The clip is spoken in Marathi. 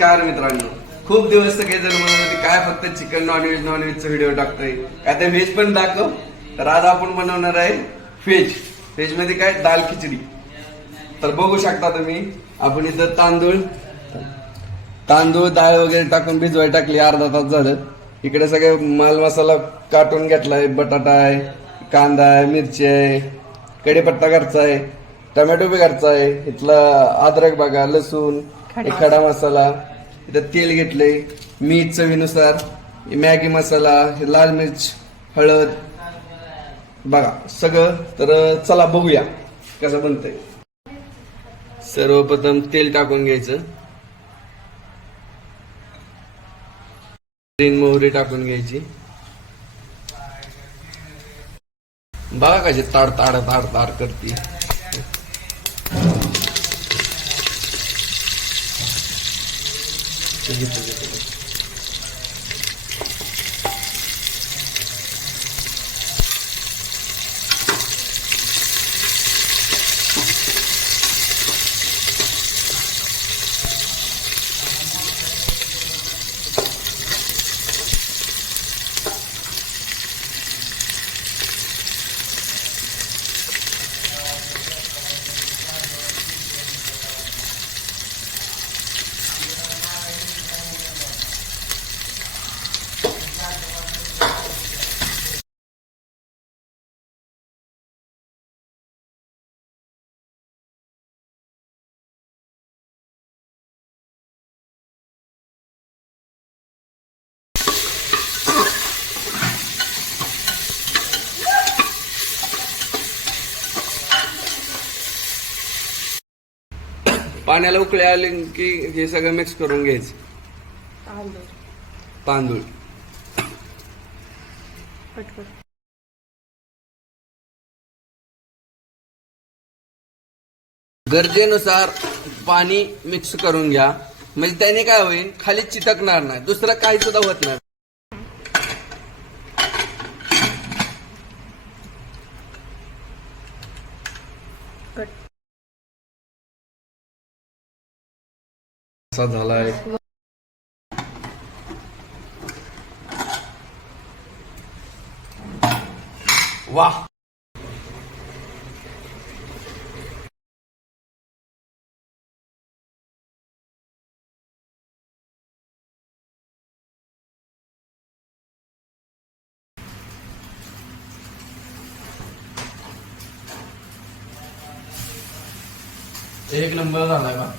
नमस्कार मित्रांनो, खूप दिवस सगळेजण म्हणत होते काय फक्त चिकन नॉनव्हेजचा व्हिडिओ टाकतोय, आता व्हेज पण दाखव. तर आज आपण बनवणार आहे व्हेज मध्ये काय दाल खिचडी. तर बघू शकता तुम्ही, आपण इथं तांदूळ डाळ वगैरे टाकून भिजवाय टाकली, अर्धा तास झालं. इकडे सगळे माल मसाला काटून घेतलाय, बटाटा आहे, कांदा आहे, मिरची आहे, कढीपत्ता घरचा आहे, टोमॅटो बी घरचा आहे, इथला अद्रक बघा, लसूण, खडा मसाला, इथं तेल घेतलंय, मीठ चवीनुसार, मॅगी मसाला, लाल मिर्च, हळद बघा सगळं. तर चला बघूया कसं बनतंय. सर्वप्रथम तेल टाकून घ्यायचं, मोहरी टाकून घ्यायची. बघा कशी ताड ताड ताड ताड करते. पाण्याला उकळे आले की हे सगळं मिक्स करून घ्यायचं. तांदूळ गरजेनुसार पाणी मिक्स करून घ्या, म्हणजे त्याने काय होईल, खाली चिटकणार नाही, दुसरं काही सुद्धा होत नाही. असा झालाय. वाह, एक नंबर झालाय बा.